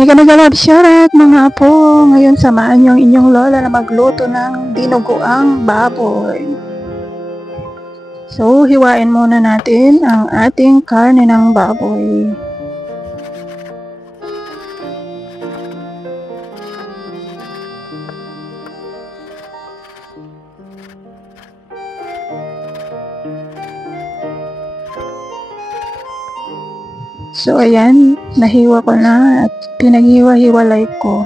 Mega love shoutout mga apo. Ngayon samahan niyo ang inyong lola na magluto ng dinuguang baboy. So, hiwain muna natin ang ating karne ng baboy. So, ayan, nahiwa ko na at pinaghiwa-hiwalay ko.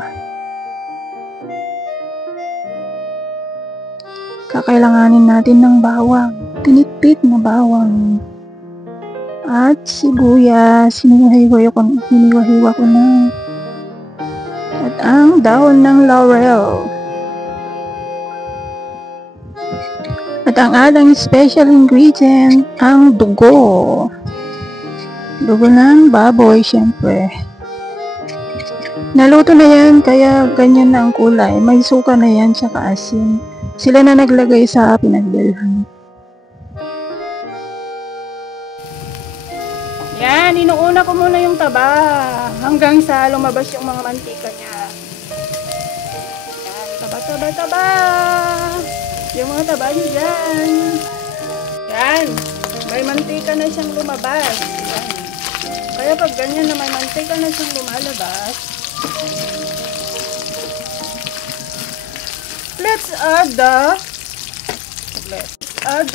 Kakailanganin natin ng bawang, pinitpit na bawang. At sibuyas, hiniwa-hiwa ko na. At ang dahon ng laurel. At ang ating special ingredient, ang dugo. Dugo ng baboy, syempre. Naluto na yan, kaya ganyan na ang kulay. May suka na yan, tsaka asin. Sila na naglagay sa pinagbilhan. Yan, inuuna ko muna yung taba hanggang sa lumabas yung mga mantika niya. Yan, taba. Yung mga taba niya dyan. Yan, may mantika na siyang lumabas. Yan. Kaya pag ganyan na may mantika na siyang lumalabas, let's add the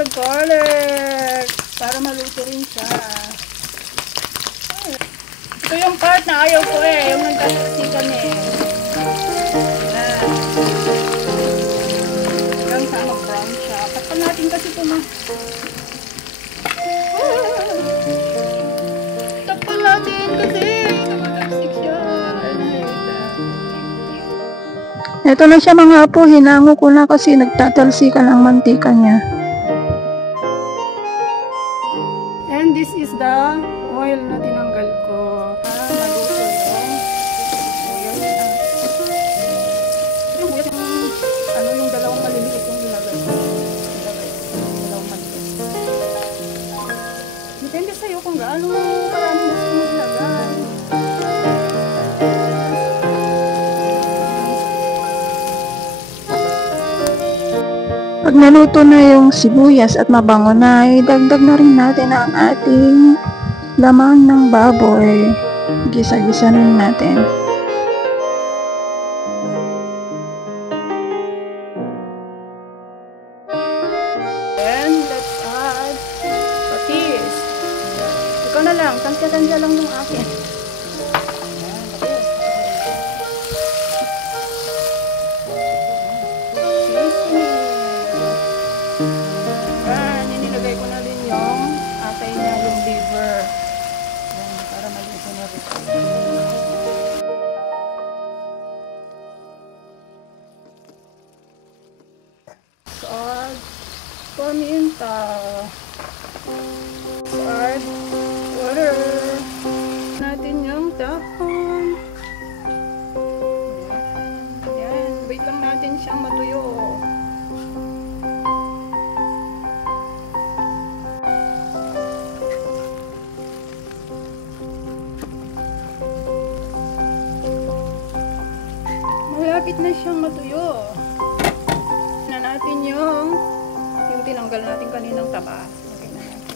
garlic para maluto rin siya. Ito yung part na ayaw ko yung nagkasikan Yan. Hanggang sa mag-brown siya. Takpan natin kasi ito na. Takpan natin kasi nagkasik siya. Ito na siya mga apo, hinango ko na kasi nagtatalsikan ang mantika niya. And this is the oil na tinanggal ko. Maluto yung dalawang maliliit yung nilagay. Dalawang maliliit. Depende sa'yo kung gaano karami gusto mo ilagay. Pag naluto na yung sibuyas at mabango na, idagdag na rin natin ang ating laman ng baboy. Gisa-gisa rin natin. And let's add patis. Ikaw na lang, tansya-tansya lang ng akin. Nilagay ko na rin yung atay niya, yung liver. Yan, para maluto na rin. Add paminta. Add water. Natin yung dahon. Yan, wait lang natin siyang matuyo. Malapit na siyang matuyo. Na natin yung tinanggal natin kaninang taba. Lagay na natin.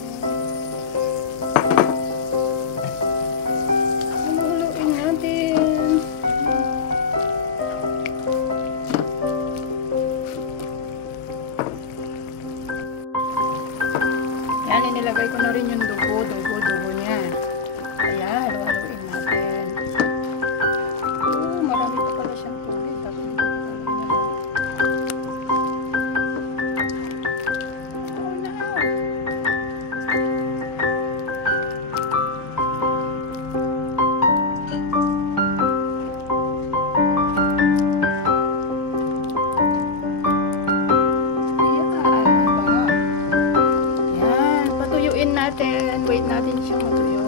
Huluin natin. Yan, inilagay ko na rin yung dugo niya. Ayan, haluin natin. Marami pa pala siyang tubig. Natin, wait natin siyang matuyo.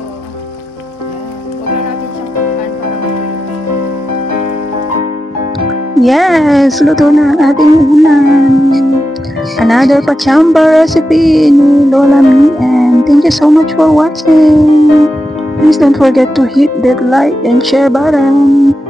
Yan, huwag na natin siyang takpan para matuyo siya. Yes, luto na ang ating ulam. Another pachamba recipe ni Lola Mi, and thank you so much for watching. Please don't forget to hit that like and share button.